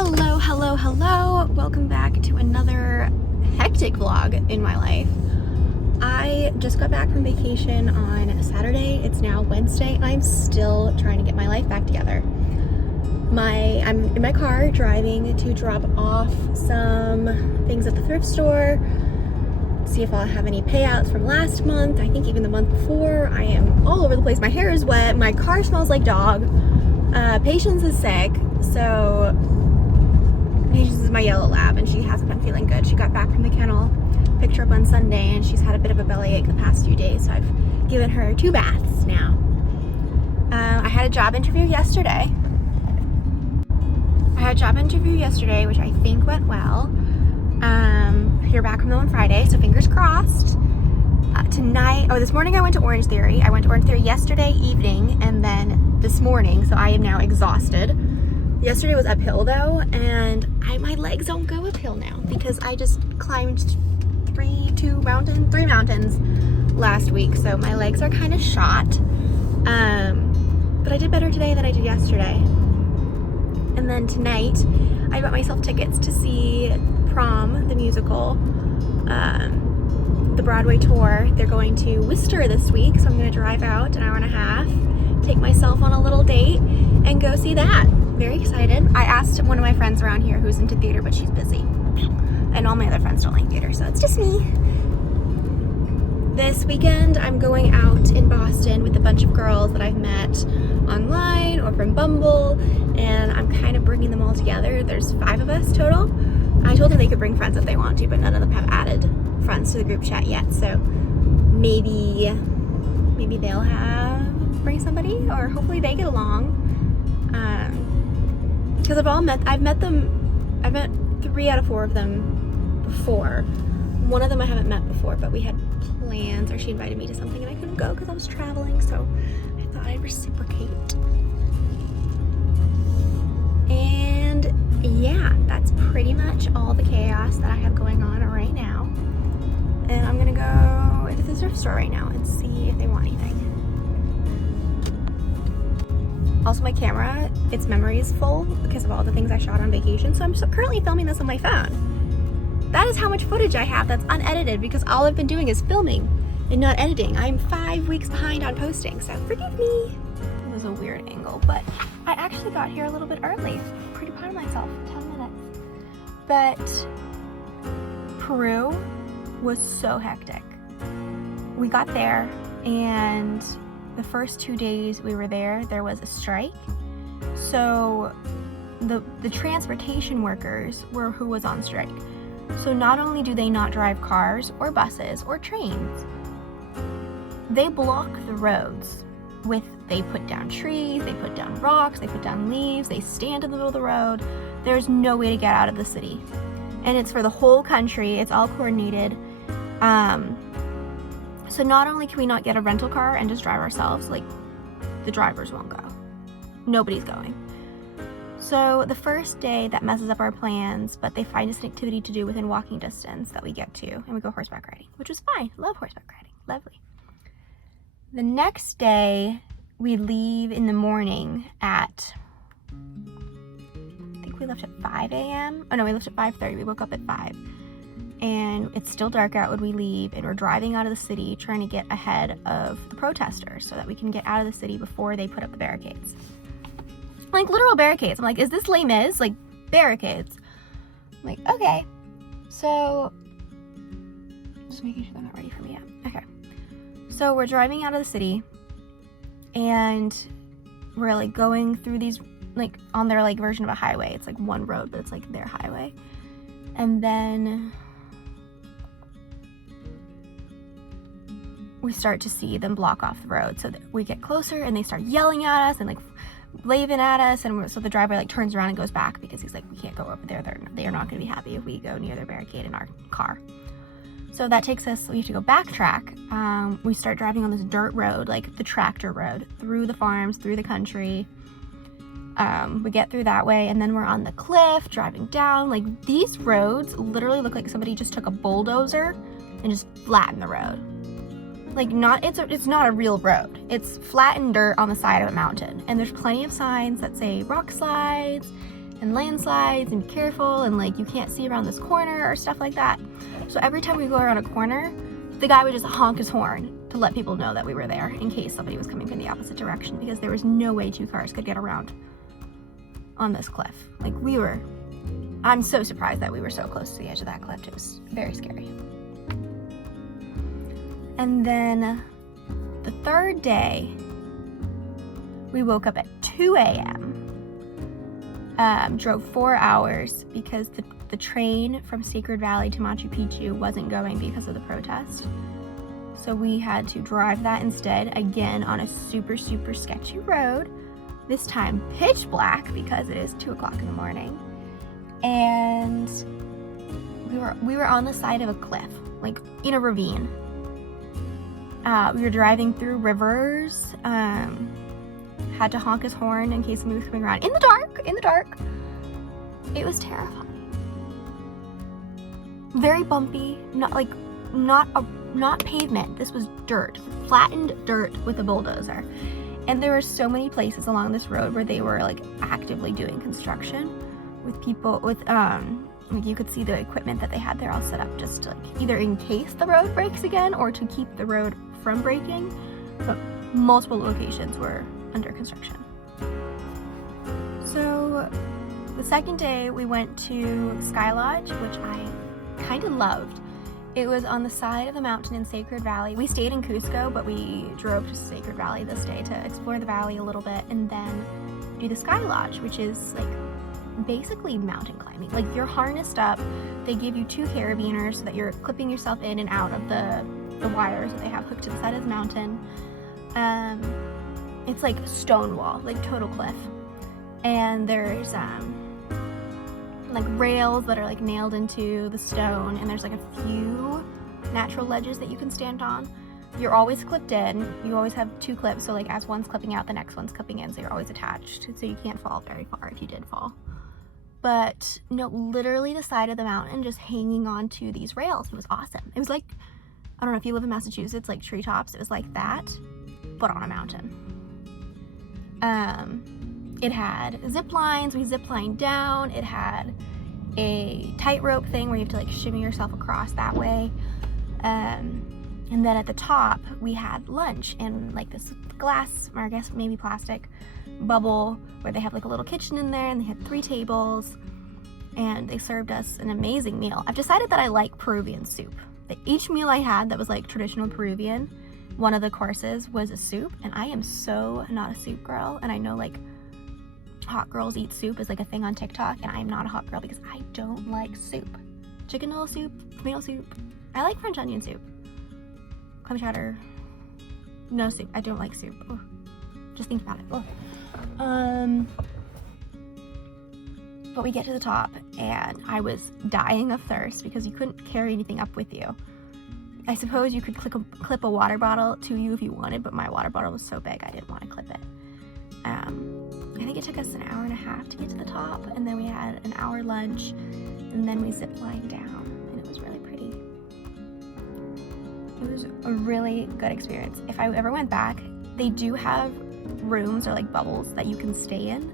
Hello, hello, hello. Welcome back to another hectic vlog in my life. I just got back from vacation on Saturday. It's now Wednesday and I'm still trying to get my life back together. I'm in my car driving to drop off some things at the thrift store, see if I'll have any payouts from last month. I think even the month before. I am all over the place. My hair is wet. My car smells like dog. Patience is sick. So Patience is my yellow lab and she hasn't been feeling good. She got back from the kennel, picked her up on Sunday, and she's had a bit of a bellyache the past few days, so I've given her 2 baths now. I had a job interview yesterday. Which I think went well. Hear back from them on Friday, so fingers crossed. This morning I went to Orange Theory. I went to Orange Theory yesterday evening and then this morning, so I am now exhausted. Yesterday was uphill though, and my legs don't go uphill now because I just climbed 3 mountains last week, so my legs are kind of shot. But I did better today than I did yesterday. And then tonight, I bought myself tickets to see Prom, the musical, the Broadway tour. They're going to Worcester this week, so I'm going to drive out an hour and a half, take myself on a little date, and go see that. Very excited. I asked one of my friends around here who's into theater, but she's busy. And all my other friends don't like theater, so it's just me. This weekend, I'm going out in Boston with a bunch of girls that I've met online or from Bumble, and I'm kind of bringing them all together. There's 5 of us total. I told them they could bring friends if they want to, but none of them have added friends to the group chat yet, so maybe they'll bring somebody, or hopefully they get along. Because I've met 3 out of 4 of them before. One of them I haven't met before, but we had plans, or she invited me to something and I couldn't go because I was traveling, so I thought I'd reciprocate. And yeah, that's pretty much all the chaos that I have going on right now. And I'm gonna go into the thrift store right now and see if they want anything. Also, my camera, its memory is full because of all the things I shot on vacation, so I'm currently filming this on my phone. That is how much footage I have that's unedited because all I've been doing is filming and not editing. I'm 5 weeks behind on posting, so forgive me. It was a weird angle, but I actually got here a little bit early. Pretty proud of myself, 10 minutes. But Peru was so hectic. We got there and the first 2 days we were there was a strike. So the transportation workers were who was on strike. So not only do they not drive cars or buses or trains, they block the roads they put down trees, they put down rocks, they put down leaves, they stand in the middle of the road. There's no way to get out of the city. And it's for the whole country, it's all coordinated. So not only can we not get a rental car and just drive ourselves, like the drivers won't go. Nobody's going. So the first day that messes up our plans, but they find us an activity to do within walking distance that we get to, and we go horseback riding, which was fine. Love horseback riding, lovely. The next day, we leave in the morning at, I think we left at 5 a.m. Oh no, we left at 5:30. We woke up at 5. And it's still dark out when we leave, and we're driving out of the city trying to get ahead of the protesters so that we can get out of the city before they put up the barricades. Like literal barricades. I'm like, is this Les Mis? Like barricades. I'm like, okay. So, just making sure they're not ready for me yet. Okay. So we're driving out of the city, and we're like going through these, like on their like version of a highway. It's like one road, but it's like their highway. And then we start to see them block off the road. So we get closer and they start yelling at us and like waving at us, and so the driver like turns around and goes back because he's like, we can't go over there. They are not going to be happy if we go near their barricade in our car. So that takes us, we have to go backtrack. We start driving on this dirt road, like the tractor road, through the farms, through the country. We get through that way, and then we're on the cliff driving down. Like these roads literally look like somebody just took a bulldozer and just flattened the road. Like it's not a real road. It's flattened dirt on the side of a mountain, and there's plenty of signs that say rock slides and landslides, and be careful, and like you can't see around this corner or stuff like that. So every time we go around a corner, the guy would just honk his horn to let people know that we were there in case somebody was coming from the opposite direction, because there was no way 2 cars could get around on this cliff. Like I'm so surprised that we were so close to the edge of that cliff. It was very scary. And then the 3rd day, we woke up at 2 a.m., drove 4 hours because the train from Sacred Valley to Machu Picchu wasn't going because of the protest. So we had to drive that instead, again on a super, super sketchy road, this time pitch black because it is 2 o'clock in the morning. And we were on the side of a cliff, like in a ravine. We were driving through rivers, had to honk his horn in case somebody was coming around in the dark. It was terrifying. Very bumpy, not pavement. This was dirt, flattened dirt with a bulldozer. And there were so many places along this road where they were like actively doing construction with people with like you could see the equipment that they had there all set up just to like either in case the road breaks again or to keep the road from breaking. But multiple locations were under construction. So the 2nd day we went to Sky Lodge, which I kind of loved. It was on the side of the mountain in Sacred Valley. We stayed in Cusco, but we drove to Sacred Valley this day to explore the valley a little bit and then do the Sky Lodge, which is like basically mountain climbing. Like you're harnessed up, they give you 2 carabiners so that you're clipping yourself in and out of the wires that they have hooked to the side of the mountain. It's like stone wall, like total cliff. And there's like rails that are like nailed into the stone, and there's like a few natural ledges that you can stand on. You're always clipped in. You always have 2 clips, so like as one's clipping out, the next one's clipping in, so you're always attached, so you can't fall very far if you did fall. But no, literally the side of the mountain just hanging on to these rails. It was awesome. It was like, I don't know if you live in Massachusetts, like treetops. It was like that, but on a mountain. It had zip lines. We zip lined down. It had a tightrope thing where you have to like shimmy yourself across that way. And then at the top, we had lunch in like this glass, or I guess maybe plastic, bubble where they have like a little kitchen in there, and they had 3 tables, and they served us an amazing meal. I've decided that I like Peruvian soup. Each meal I had that was like traditional Peruvian, one of the courses was a soup, and I am so not a soup girl, and I know like hot girls eat soup is like a thing on TikTok, and I am not a hot girl because I don't like soup. Chicken noodle soup, tomato soup. I like French onion soup. Clam chowder. No soup. I don't like soup. Ugh. Just think about it. Ugh. But we get to the top, and I was dying of thirst because you couldn't carry anything up with you. I suppose you could clip a water bottle to you if you wanted, but my water bottle was so big I didn't want to clip it. I think it took us an hour and a half to get to the top, and then we had an hour lunch, and then we zip-lined down, and it was really pretty. It was a really good experience. If I ever went back, they do have rooms or like bubbles that you can stay in.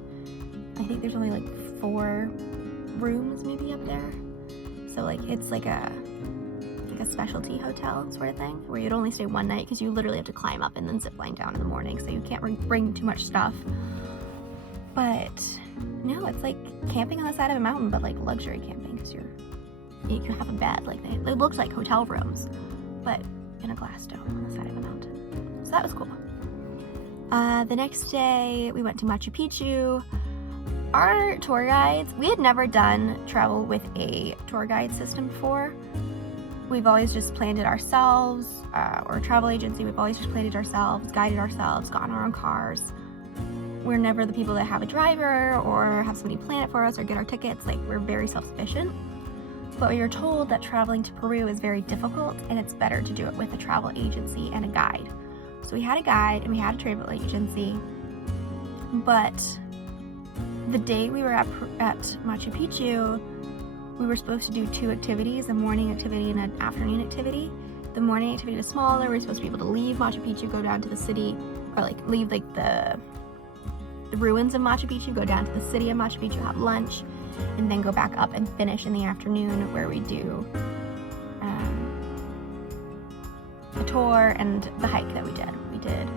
I think there's only like 4 rooms maybe up there. So like it's like a specialty hotel sort of thing where you'd only stay one night because you literally have to climb up and then zip line down in the morning, so you can't bring too much stuff. But no, it's like camping on the side of a mountain, but like luxury camping because you have a bed. Like it looks like hotel rooms, but in a glass dome on the side of a mountain. So that was cool. The next day we went to Machu Picchu. Our tour guides, we had never done travel with a tour guide system before. We've always just planned it ourselves, or a travel agency, we've always just planned it ourselves, guided ourselves, gotten our own cars. We're never the people that have a driver or have somebody plan it for us or get our tickets. Like, we're very self-sufficient. But we were told that traveling to Peru is very difficult, and it's better to do it with a travel agency and a guide. So we had a guide and we had a travel agency, but the day we were at Machu Picchu, we were supposed to do 2 activities, a morning activity and an afternoon activity. The morning activity was smaller. We were supposed to be able to leave Machu Picchu, go down to the city, or like leave like the the ruins of Machu Picchu, go down to the city of Machu Picchu, have lunch, and then go back up and finish in the afternoon where we do a tour and the hike that we did. We did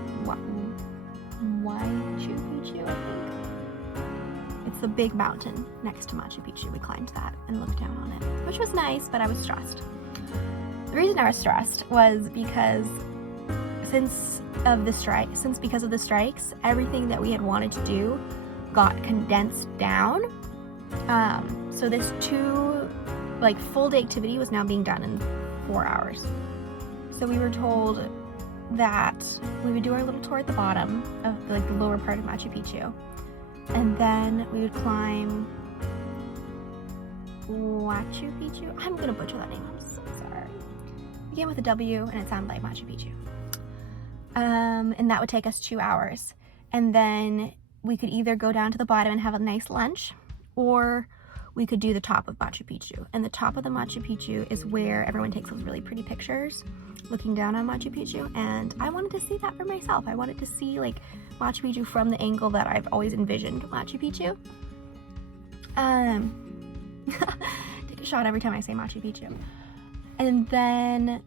Machu Picchu, I think. It's the big mountain next to Machu Picchu. We climbed that and looked down on it, which was nice, but I was stressed. The reason I was stressed was because because of the strikes, everything that we had wanted to do got condensed down. So this full day activity was now being done in 4 hours. So we were told that we would do our little tour at the bottom of the lower part of Machu Picchu, and then we would climb Machu Picchu. I'm gonna butcher that name, I'm so sorry. It began with a W and it sounded like Machu Picchu. And that would take us 2 hours. And then we could either go down to the bottom and have a nice lunch, or we could do the top of Machu Picchu. And the top of the Machu Picchu is where everyone takes those really pretty pictures looking down on Machu Picchu, and I wanted to see that for myself. I wanted to see like Machu Picchu from the angle that I've always envisioned Machu Picchu. Take a shot every time I say Machu Picchu. And then,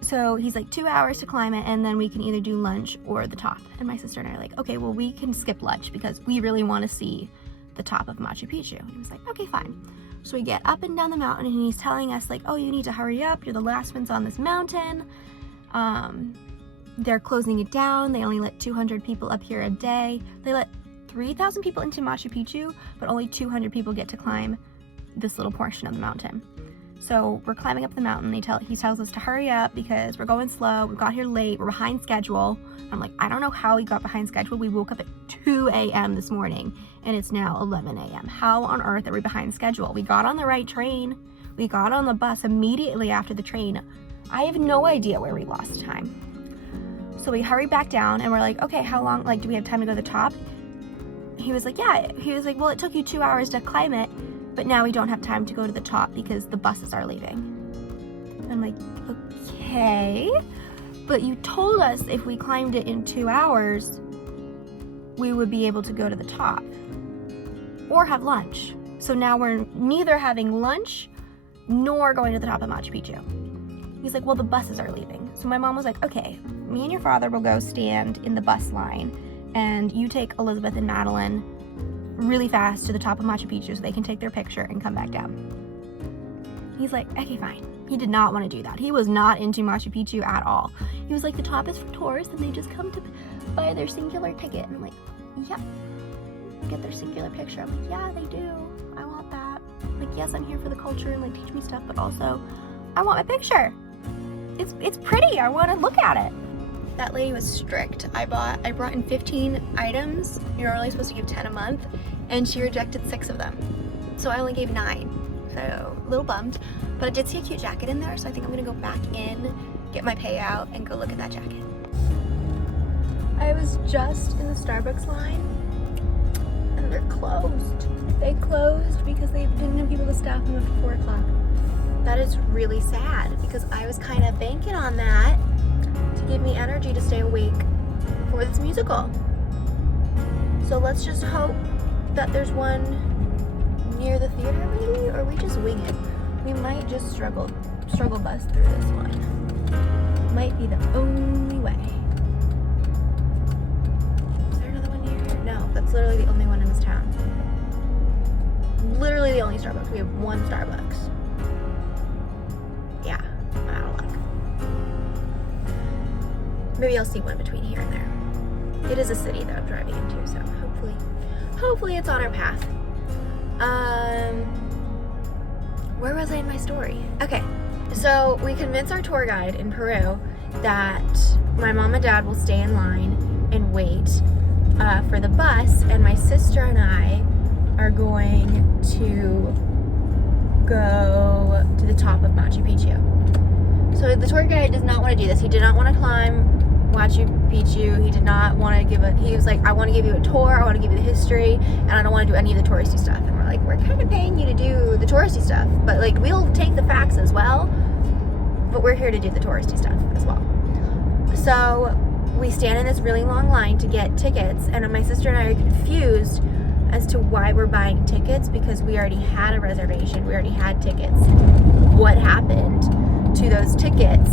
so he's like 2 hours to climb it, and then we can either do lunch or the top. And my sister and I are like, okay, well, we can skip lunch because we really want to see the top of Machu Picchu. And he was like, okay, fine. So we get up and down the mountain, and he's telling us like, oh, you need to hurry up. You're the last ones on this mountain. They're closing it down. They only let 200 people up here a day. They let 3,000 people into Machu Picchu, but only 200 people get to climb this little portion of the mountain. So we're climbing up the mountain. He tells us to hurry up because we're going slow. We got here late. We're behind schedule. I'm like, I don't know how we got behind schedule. We woke up at 2 a.m. this morning and it's now 11 a.m. How on earth are we behind schedule? We got on the right train. We got on the bus immediately after the train. I have no idea where we lost time. So we hurry back down and we're like, okay, how long, do we have time to go to the top? He was like, yeah. He was like, well, it took you 2 hours to climb it, but now we don't have time to go to the top because the buses are leaving. I'm like, okay, but you told us if we climbed it in 2 hours, we would be able to go to the top or have lunch. So now we're neither having lunch nor going to the top of Machu Picchu. He's like, well, the buses are leaving. So my mom was like, okay, me and your father will go stand in the bus line and you take Elizabeth and Madeline really fast to the top of Machu Picchu so they can take their picture and come back down. He's like, okay, fine. He did not want to do that. He was not into Machu Picchu at all. He was like, the top is for tourists and they just come to buy their singular ticket. And I'm like, yeah, get their singular picture. I'm like, yeah, they do. I want that. Like, yes, I'm here for the culture and like teach me stuff, but also I want my picture. It's pretty. I want to look at it. That lady was strict. I brought in 15 items. You're only supposed to give 10 a month, and she rejected 6 of them. So I only gave 9. So a little bummed, but I did see a cute jacket in there, so I think I'm gonna go back in, get my payout, and go look at that jacket. I was just in the Starbucks line, and they're closed. They closed because they didn't have people to staff them after 4 o'clock. That is really sad because I was kind of banking on that to give me energy to stay awake for this musical. So let's just hope that there's one near the theater maybe, or we just wing it. We might just struggle bus through this one. Might be the only way. Is there another one near here? No, that's literally the only one in this town. Literally the only Starbucks. We have one Starbucks. Yeah, I'm out of luck. Maybe I'll see one between here and there. It is a city that I'm driving into, so hopefully it's on our path. Where was I in my story? Okay, so we convinced our tour guide in Peru that my mom and dad will stay in line and wait for the bus, and my sister and I are going to go to the top of Machu Picchu. So the tour guide does not want to do this. He did not want to climb Machu Picchu. He did not want to he was like, I want to give you a tour, I want to give you the history, and I don't want to do any of the touristy stuff. And we're like, we're kind of paying you to do the touristy stuff, but like, we'll take the facts as well, but we're here to do the touristy stuff as well. So we stand in this really long line to get tickets, and my sister and I are confused as to why we're buying tickets because we already had a reservation. We already had tickets. What happened to those tickets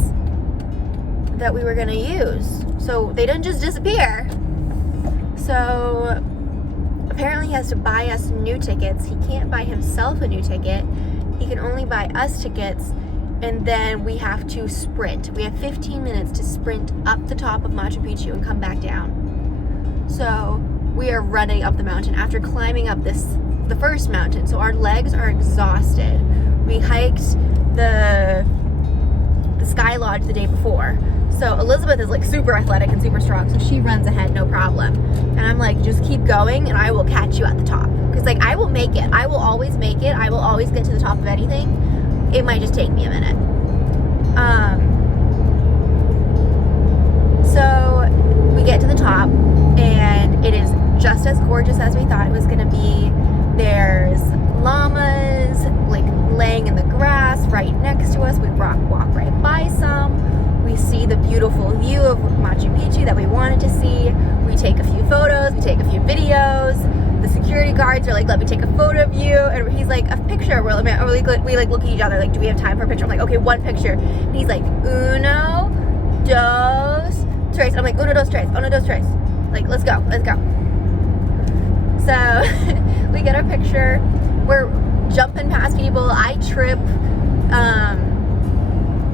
that we were going to use? So they didn't just disappear. So apparently he has to buy us new tickets. He can't buy himself a new ticket. He can only buy us tickets, and then we have to sprint. We have 15 minutes to sprint up the top of Machu Picchu and come back down. So we are running up the mountain after climbing up the first mountain. So our legs are exhausted. We hiked the Sky Lodge the day before. So Elizabeth is like super athletic and super strong, so she runs ahead, no problem. And I'm like, just keep going and I will catch you at the top. Because like, I will make it. I will always make it. I will always get to the top of anything. It might just take me a minute. So we get to the top and it is just as gorgeous as we thought it was going to be. There's llamas like laying in the grass right next to us. We walk right by some. We see the beautiful view of Machu Picchu that we wanted to see. We take a few photos, we take a few videos. The security guards are like, let me take a photo of you. And he's like, a picture. We like look at each other like, do we have time for a picture? I'm like, okay, one picture. And he's like, uno, dos, tres. I'm like, uno, dos, tres, uno, dos, tres. Like, let's go. So we get our picture. We're jumping past people. I trip.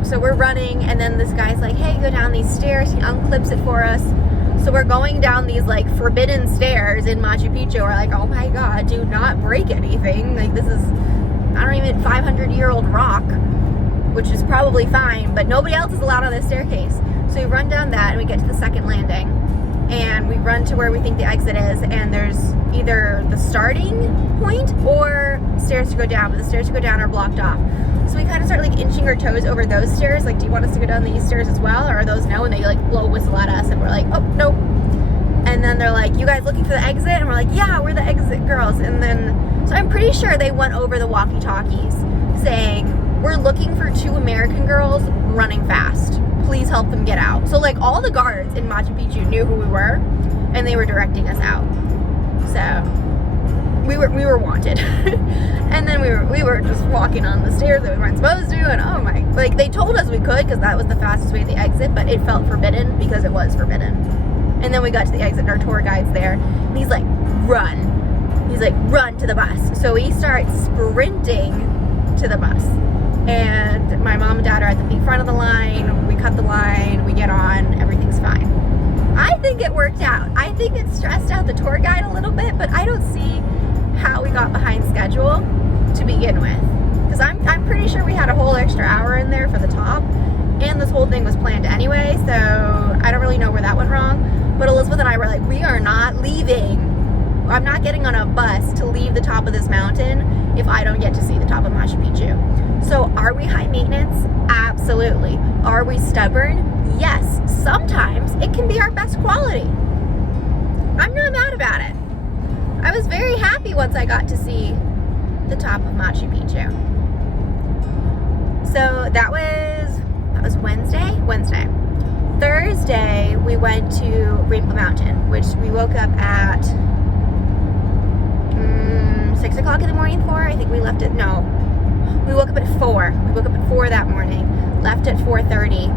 So we're running, and then this guy's like, hey, go down these stairs. He unclips it for us. So we're going down these like forbidden stairs in Machu Picchu. We're like, oh my God, do not break anything. Like, this is, I don't even, 500-year-old rock, which is probably fine, but nobody else is allowed on this staircase. So we run down that and we get to the second landing, and we run to where we think the exit is, and there's either the starting point or stairs to go down, but the stairs to go down are blocked off. So we kind of start like inching our toes over those stairs. Like, do you want us to go down these stairs as well? Or are those no? And they like blow a whistle at us and we're like, oh, nope. And then they're like, you guys looking for the exit? And we're like, yeah, we're the exit girls. And then, so I'm pretty sure they went over the walkie-talkies saying, we're looking for 2 American girls running fast. Please help them get out. So like all the guards in Machu Picchu knew who we were and they were directing us out. So we were wanted. And then we were just walking on the stairs that we weren't supposed to, and oh my, like they told us we could because that was the fastest way to the exit, but it felt forbidden because it was forbidden. And then we got to the exit and our tour guide's there and he's like, run. He's like, run to the bus. So we start sprinting to the bus. And my mom and dad are at the front of the line. We cut the line, we get on, everything's fine. I think it worked out. I think it stressed out the tour guide a little bit, but I don't see how we got behind schedule to begin with. Because I'm pretty sure we had a whole extra hour in there for the top, and this whole thing was planned anyway, so I don't really know where that went wrong. But Elizabeth and I were like, we are not leaving. I'm not getting on a bus to leave the top of this mountain if I don't get to see the top of Machu Picchu. So are we high maintenance? Absolutely. Are we stubborn? Yes. Sometimes it can be our best quality. I'm not mad about it. I was very happy once I got to see the top of Machu Picchu. So that was Wednesday. Thursday, we went to Rainbow Mountain, which we woke up at 6 o'clock in the morning for. I think we left at, no, we woke up at 4. We woke up at 4 that morning, left at 4:30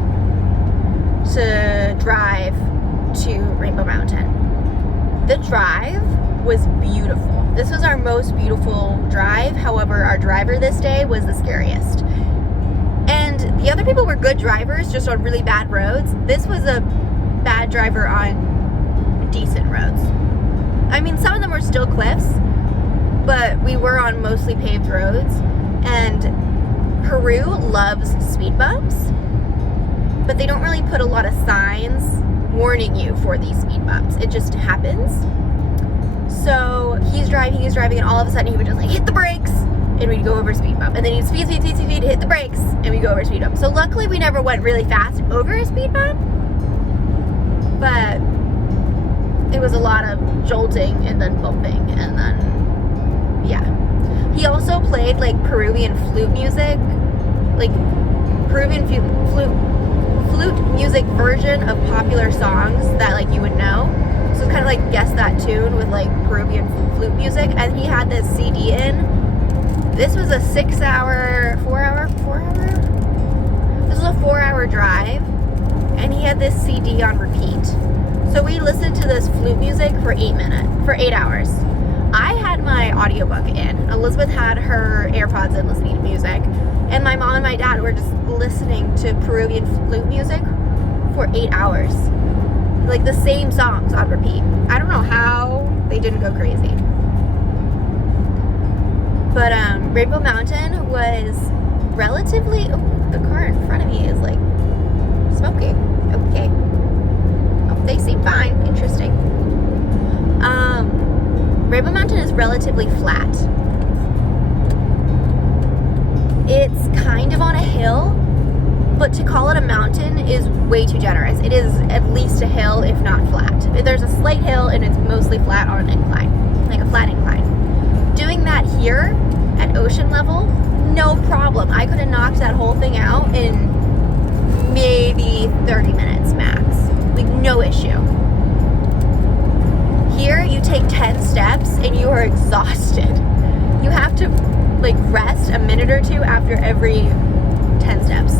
to drive to Rainbow Mountain. The drive was beautiful. This was our most beautiful drive. However, our driver this day was the scariest. And the other people were good drivers, just on really bad roads. This was a bad driver on decent roads. I mean, some of them were still cliffs, but we were on mostly paved roads. And Peru loves speed bumps, but they don't really put a lot of signs warning you for these speed bumps. It just happens. So he's driving, and all of a sudden he would just like hit the brakes, and we'd go over a speed bump. And then he'd speed, hit the brakes, and we'd go over a speed bump. So luckily we never went really fast over a speed bump, but it was a lot of jolting and then bumping, and then, yeah. He also played like Peruvian flute music, like Peruvian flute flute music version of popular songs that like you would know. So it's kind of like Guess That Tune with like Peruvian flute music. And he had this CD in. This was a 4-hour? This was a 4-hour drive. And he had this CD on repeat. So we listened to this flute music for 8 hours. I had my audiobook in. Elizabeth had her AirPods in listening to music. And my mom and my dad were just listening to Peruvian flute music for 8 hours. Like the same songs on repeat. I don't know how they didn't go crazy. But Rainbow Mountain was relatively... Oh, the car in front of me is like smoking. Okay. Oh, they seem fine. Interesting. Rainbow Mountain is relatively flat. It's kind of on a hill, but to call it a mountain is way too generous. It is at least a hill, if not flat. There's a slight hill and it's mostly flat on an incline, like a flat incline. Doing that here at ocean level, no problem. I could have knocked that whole thing out in maybe 30 minutes max. Like no issue. Here you take 10 steps and you are exhausted. You have to like rest a minute or two after every 10 steps.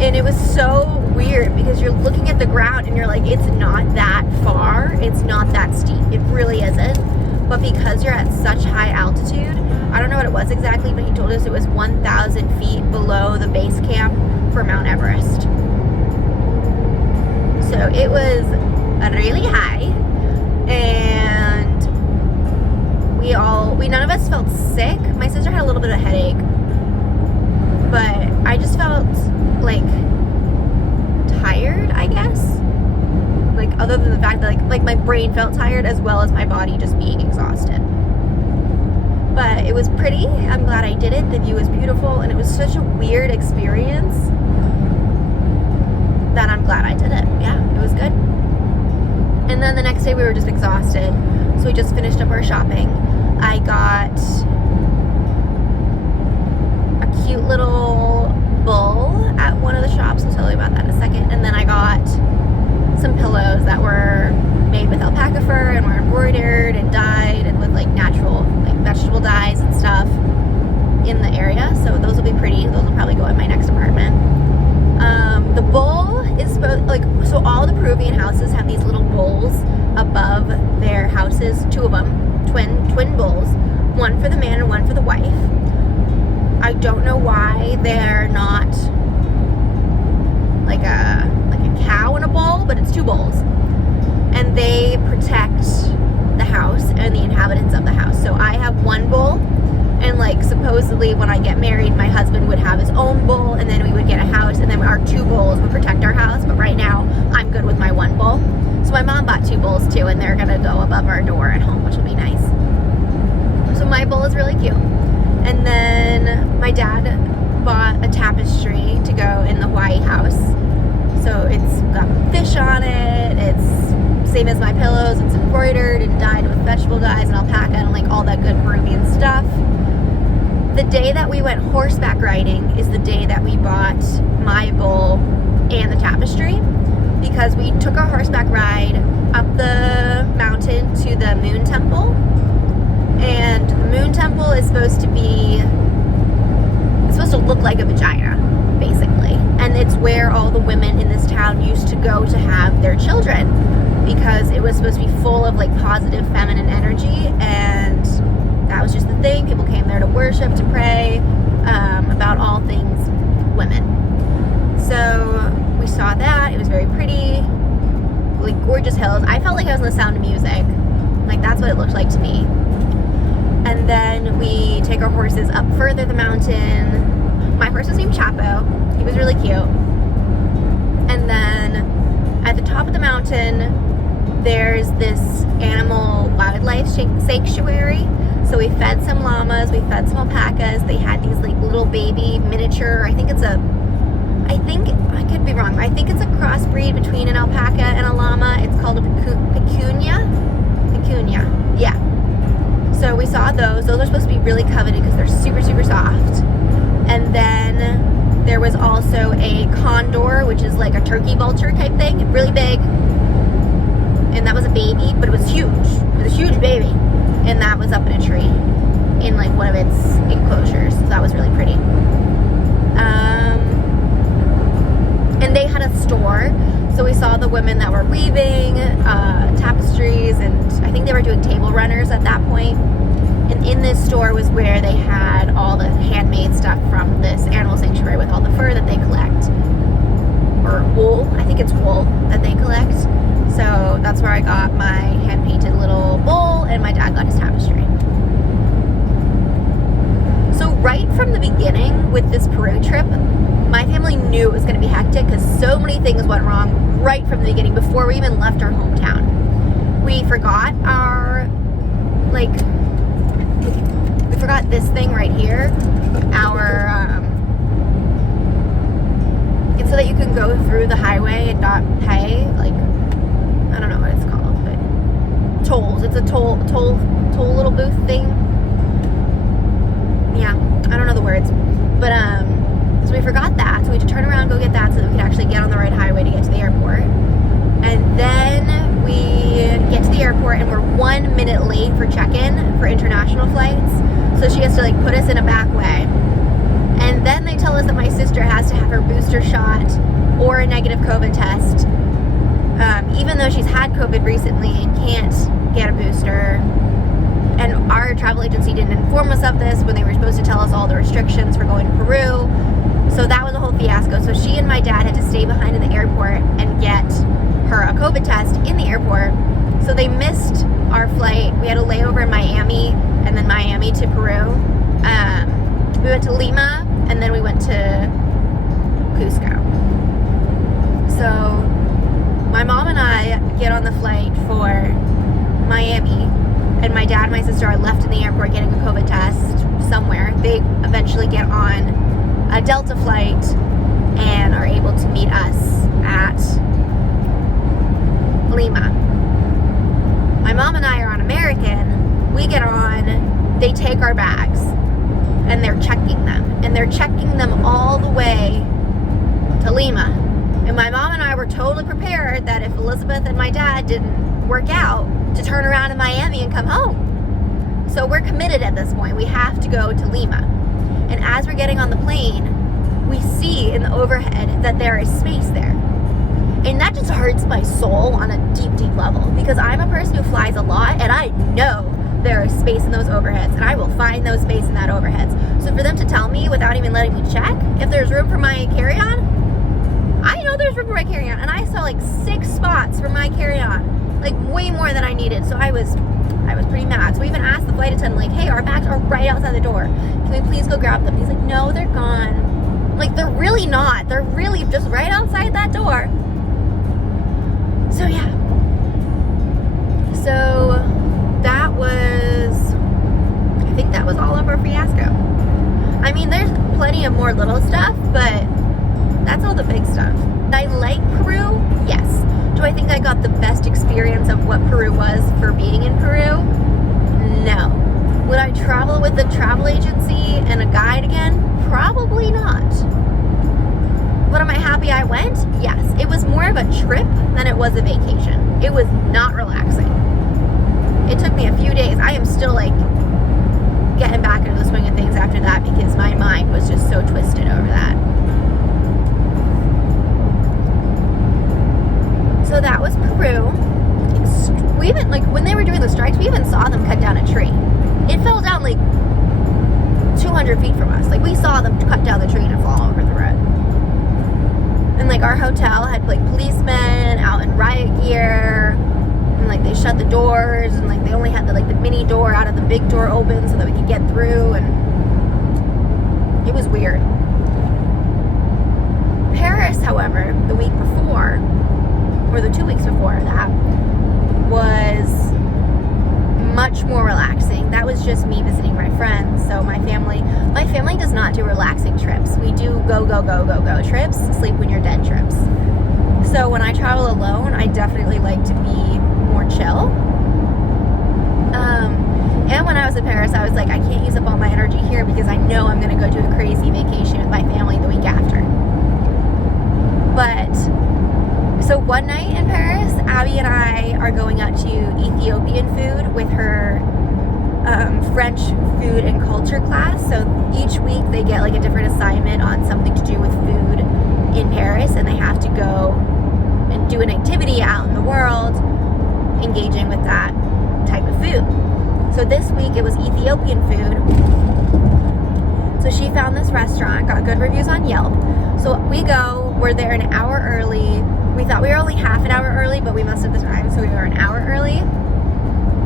And it was so weird because you're looking at the ground and you're like, it's not that far. It's not that steep. It really isn't. But because you're at such high altitude, I don't know what it was exactly, but he told us it was 1,000 feet below the base camp for Mount Everest. So it was really high, and none of us felt sick. My sister had a little bit of a headache, but I just felt like tired, I guess. Like other than the fact that like my brain felt tired as well as my body just being exhausted. But it was pretty. I'm glad I did it. The view was beautiful, and it was such a weird experience that I'm glad I did it. Yeah, it was good. And then the next day we were just exhausted, so we just finished up our shopping. I got a cute little bowl at one of the shops. I'll tell you about that in a second. And then I got some pillows that were made with alpaca fur and were embroidered and dyed and with like natural like vegetable dyes and stuff in the area. So those will be pretty. Those will probably go in my next apartment. The bowl is supposed like, so all the Peruvian houses have these little bowls above their houses, 2 of them, twin bowls, one for the man and one for the wife. I don't know why they're not like a cow in a bowl, but it's 2 bowls. And they protect the house and the inhabitants of the house. So I have 1 bowl, and like supposedly when I get married, my husband would have his own bowl, and then we would get a house, and then our 2 bowls would protect our house. But right now, I'm good with my 1 bowl. So my mom bought 2 bowls too, and they're gonna go above our door at home, which will be nice. So my bowl is really cute. And then my dad bought a tapestry to go in the Hawaii house. So it's got fish on it, it's same as my pillows, it's embroidered and dyed with vegetable dyes and alpaca and like all that good Peruvian stuff. The day that we went horseback riding is the day that we bought my bowl and the tapestry, because we took a horseback ride up the mountain to the Moon Temple, and the Moon Temple is supposed to look like a vagina, basically. And it's where all the women in this town used to go to have their children, because it was supposed to be full of like positive feminine energy, and that was just the thing. People came there to worship, to pray about all things women. So we saw that. It was very pretty, like gorgeous hills. I felt like I was in The Sound of Music. Like that's what it looked like to me. And then we take our horses up further the mountain. My horse was named Chapo. He was really cute. And then at the top of the mountain, there's this animal wildlife sanctuary. So we fed some llamas, we fed some alpacas. They had these like little baby miniature, I could be wrong, I think it's a crossbreed between an alpaca and a llama. It's called a picuña, yeah. So we saw those. Those are supposed to be really coveted because they're super, super soft. And then There was also a condor, which is like a turkey vulture type thing, really big. And that was a baby, but it was huge. It was a huge baby. And that was up in a tree in like one of its enclosures. So that was really pretty. And they had a store. So we saw the women that were weaving tapestries, and I think they were doing table runners at that point. And in this store was where they had all the handmade stuff from this animal sanctuary with all the fur that they collect. Or wool. I think it's wool that they collect. So that's where I got my hand-painted little bowl, and my dad got his tapestry. So right from the beginning with this Peru trip, my family knew it was going to be hectic because so many things went wrong right from the beginning before we even left our hometown. We forgot we forgot this thing right here. It's so that you can go through the highway and not pay, like, I don't know what it's called, but tolls. It's a toll little booth thing. Yeah, I don't know the words. But, so we forgot that. So we had to turn around and go get that so that we could actually get on the right highway to get to the airport. And then we get to the airport and we're 1 minute late for check-in for international flights. So she has to like put us in a back way. And then they tell us that my sister has to have her booster shot or a negative COVID test. Even though she's had COVID recently and can't get a booster. And our travel agency didn't inform us of this when they were supposed to tell us all the restrictions for going to Peru. So that was a whole fiasco. So she and my dad had to stay behind in the airport and get her a COVID test in the airport. So they missed our flight. We had a layover in Miami and then Miami to Peru. We went to Lima and then we went to Cusco. So my mom and I get on the flight for Miami, and my dad and my sister are left in the airport getting a COVID test somewhere. They eventually get on a Delta flight and are able to meet us at Lima. My mom and I are on American. We get on, they take our bags, and they're checking them. And they're checking them all the way to Lima. And my mom and I were totally prepared that if Elizabeth and my dad didn't work out, to turn around in Miami and come home. So we're committed at this point. We have to go to Lima. And as we're getting on the plane, we see in the overhead that there is space there. And that just hurts my soul on a deep, deep level, because I'm a person who flies a lot and I know there is space in those overheads, and I will find those space in that overheads. So for them to tell me without even letting me check if there's room for my carry-on, I know there's room for my carry-on, and I saw like 6 spots for my carry-on, like way more than I needed. So I was pretty mad. So we even asked the flight attendant, like, hey, our bags are right outside the door. Can we please go grab them? He's like, no, they're gone. Like, they're really not. They're really just right outside that door. So yeah. So that was, I think that was all of our fiasco. I mean, there's plenty of more little stuff, but that's all the big stuff. I like Peru, yes. Do I think I got the best experience of what Peru was for being in Peru? No. Would I travel with a travel agency and a guide again? Probably not. But am I happy I went? Yes. It was more of a trip than it was a vacation. It was not relaxing. It took me a few days. I am still like getting back into the swing of things after that, because my mind was just so twisted over that. So that was Peru. We even, like, when they were doing the strikes, we even saw them cut down a tree. It fell down like 200 feet from us. Like, we saw them cut down the tree and it fall over the road. And like, our hotel had like policemen out in riot gear, and like they shut the doors, and like they only had the mini door out of the big door open so that we could get through, and it was weird. Paris, however, the week before, or the 2 weeks before that, was much more relaxing. That was just me visiting my friends. So my family does not do relaxing trips. We do go trips, sleep when you're dead trips. So when I travel alone, I definitely like to be more chill. And when I was in Paris, I was like, I can't use up all my energy here because I know I'm going to go do a crazy vacation with my family the week after. But, so one night in Paris, Abby and I are going out to Ethiopian food with her French food and culture class. So each week they get like a different assignment on something to do with food in Paris, and they have to go and do an activity out in the world engaging with that type of food. So this week it was Ethiopian food. So she found this restaurant, got good reviews on Yelp. So we go, we're there an hour early. We thought we were only half an hour early, but we messed up the time, so we were an hour early.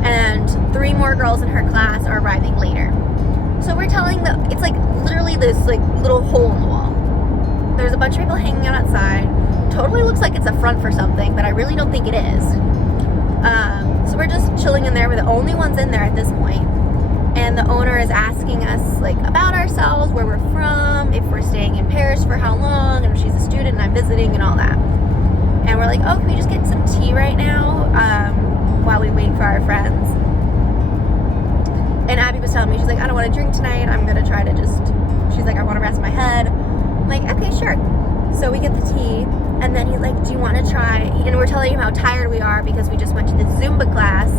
And 3 more girls in her class are arriving later. So we're telling them, it's like literally this like little hole in the wall. There's a bunch of people hanging out outside. Totally looks like it's a front for something, but I really don't think it is. So we're just chilling in there. We're the only ones in there at this point. And the owner is asking us like about ourselves, where we're from, if we're staying in Paris for how long, and if she's a student and I'm visiting and all that. And we're like, oh, can we just get some tea right now while we wait for our friends? And Abby was telling me, she's like, I don't want to drink tonight. I'm going to try to just, she's like, I want to rest my head. I'm like, okay, sure. So we get the tea, and then he's like, do you want to try? And we're telling him how tired we are because we just went to the Zumba class,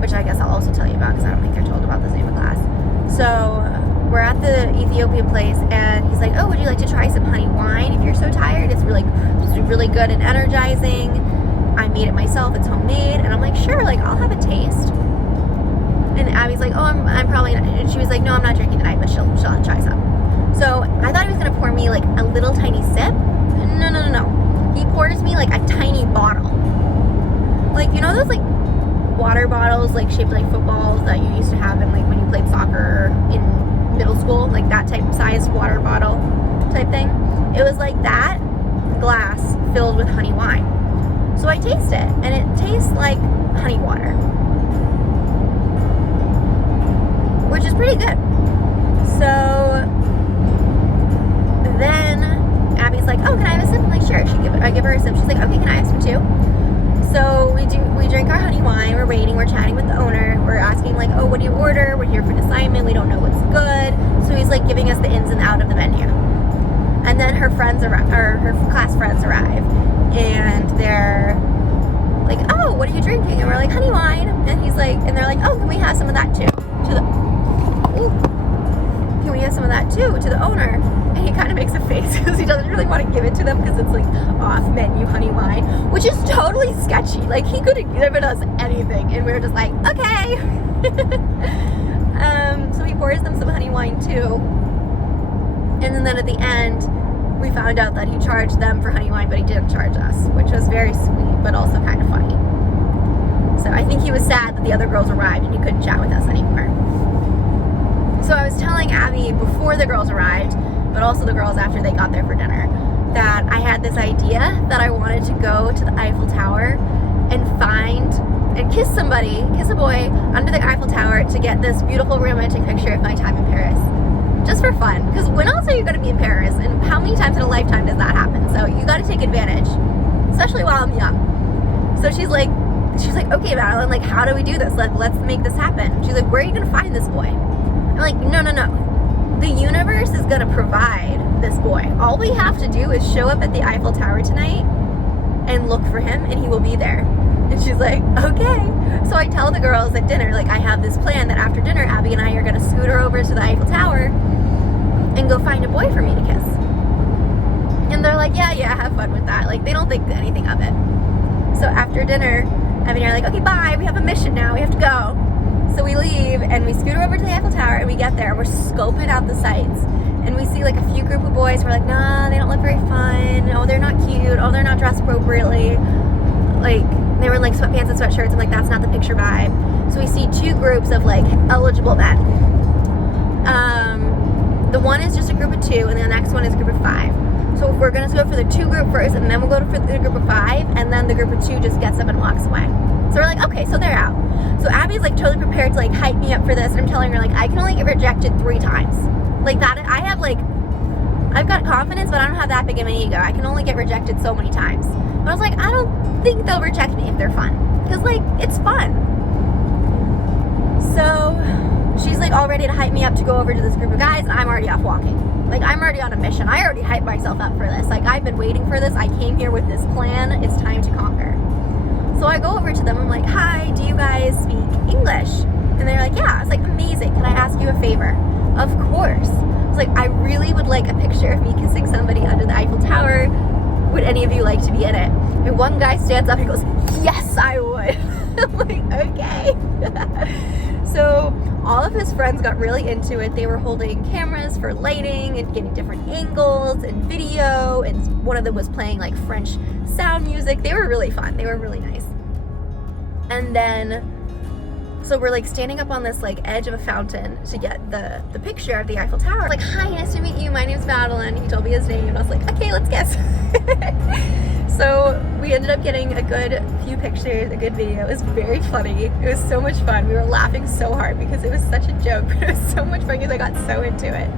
which I guess I'll also tell you about because I don't think you're told about the Zumba class. So we're at the Ethiopian place, and he's like, oh, would you like to try some honey wine if you're so tired? It's really good and energizing. I made it myself. It's homemade. And I'm like, sure, like, I'll have a taste. And Abby's like, oh, I'm probably not. And she was like, no, I'm not drinking tonight, but she'll try some. So I thought he was going to pour me, like, a little tiny sip. No. He pours me, like, a tiny bottle. Like, you know those, like, water bottles, like, shaped like footballs that you used to have in, like, when you played soccer in middle school? Like, that type size water bottle type thing. It was like that glass filled with honey wine. So I taste it, and it tastes like honey water, which is pretty good. So then Abby's like, oh, can I have a sip? I'm like, sure. I give her a sip. She's like, okay, can I have some too? So we drink our honey wine. We're waiting. We're chatting with the owner. We're asking like, oh, what do you order? We're here for an assignment. We don't know what's good. So he's like giving us the ins and outs of the menu. And then her friends arrive, or her class friends arrive, and they're like, oh, what are you drinking? And we're like, honey wine. And he's like, and they're like, oh, can we have some of that too? Can we have some of that too? To the owner. And he kind of makes a face because he doesn't really want to give it to them because it's like off menu honey wine, which is totally sketchy. Like, he could have given us anything, and we were just like, okay. So he pours them some honey wine too. And then at the end, we found out that he charged them for honey wine, but he didn't charge us, which was very sweet, but also kind of funny. So I think he was sad that the other girls arrived and he couldn't chat with us anymore. So I was telling Abby before the girls arrived, but also the girls after they got there for dinner, that I had this idea that I wanted to go to the Eiffel Tower and kiss a boy under the Eiffel Tower to get this beautiful romantic picture of my time in Paris. Just for fun, because when else are you going to be in Paris, and how many times in a lifetime does that happen? So you got to take advantage, especially while I'm young. So she's like, okay, Madeline, like, how do we do this? Let's make this happen. She's like, where are you going to find this boy? I'm like, no. The universe is going to provide this boy. All we have to do is show up at the Eiffel Tower tonight and look for him, and he will be there. And she's like, okay. So I tell the girls at dinner, like, I have this plan that after dinner, Abby and I are going to scooter over to the Eiffel Tower and go find a boy for me to kiss. And they're like, yeah, have fun with that. Like, they don't think anything of it. So after dinner, Abby and I are like, okay, bye, we have a mission now, we have to go. So we leave, and we scooter over to the Eiffel Tower, and we get there, and we're scoping out the sights. And we see, like, a few group of boys. We're like, nah, they don't look very fun. Oh, they're not cute. Oh, they're not dressed appropriately. Like, they were in, like, sweatpants and sweatshirts. I'm like, that's not the picture vibe. So we see 2 groups of, like, eligible men. The one is just a group of 2, and the next one is a group of 5. So we're going to go for the 2 group first, and then we'll go for the group of 5, and then the group of 2 just gets up and walks away. So we're like, okay, so they're out. So Abby's, like, totally prepared to, like, hype me up for this, and I'm telling her, like, I can only get rejected 3 times. Like, that, I've got confidence, but I don't have that big of an ego. I can only get rejected so many times. But I was like, I don't think they'll reject me if they're fun. because like it's fun. So she's like all ready to hype me up to go over to this group of guys, and I'm already off walking. Like I'm already on a mission. I already hyped myself up for this. Like I've been waiting for this. I came here with this plan. It's time to conquer. So I go over to them. I'm like, hi, do you guys speak English? And they're like, yeah. I was like, amazing. Can I ask you a favor? Of course. I was like, I really would like a picture of me kissing somebody under the Eiffel Tower. Would any of you like to be in it? And one guy stands up and goes, yes, I would. I'm like, okay. So all of his friends got really into it. They were holding cameras for lighting and getting different angles and video, and one of them was playing like French sound music. They were really fun. They were really nice. And then, so we're like standing up on this like edge of a fountain to get the picture of the Eiffel Tower. Like, hi, nice to meet you. My name's Madeline. He told me his name. I was like, okay, let's kiss. So we ended up getting a good few pictures, a good video. It was very funny. It was so much fun. We were laughing so hard because it was such a joke, but it was so much fun because I got so into it.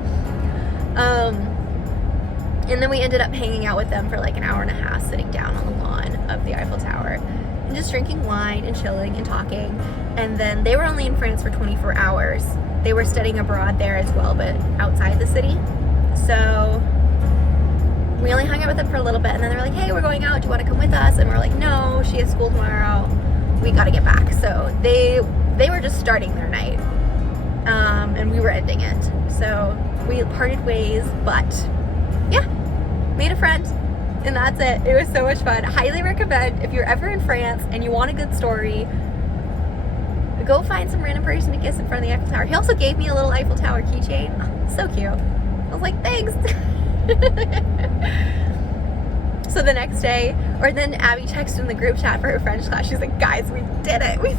And then we ended up hanging out with them for like an hour and a half, sitting down on the lawn of the Eiffel Tower and just drinking wine and chilling and talking. And then they were only in France for 24 hours. They were studying abroad there as well, but outside the city. So we only hung out with them for a little bit, and then they were like, hey, we're going out, do you want to come with us? And we're like, no, she has school tomorrow, we gotta get back. So they were just starting their night, and we were ending it. So we parted ways, but yeah, made a friend, and that's it. It was so much fun. Highly recommend, if you're ever in France and you want a good story, go find some random person to kiss in front of the Eiffel Tower. He also gave me a little Eiffel Tower keychain. Oh, so cute. I was like, thanks. So the next day, or then Abby texted in the group chat for her French class. She's like, guys, we did it. We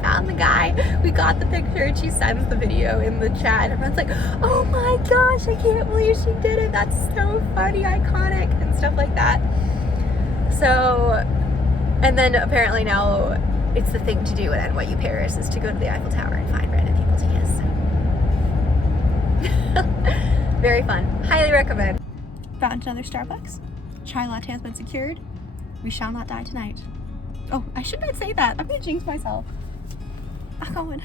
found the guy. We got the picture, and she sends the video in the chat. And everyone's like, oh my gosh, I can't believe she did it. That's so funny, iconic, and stuff like that. So, and then apparently now it's the thing to do in NYU Paris is to go to the Eiffel Tower and find random people to kiss. Very fun. Highly recommend. Found another Starbucks. Chai latte has been secured. We shall not die tonight. Oh, I should not say that. I'm gonna jinx myself. I'm going.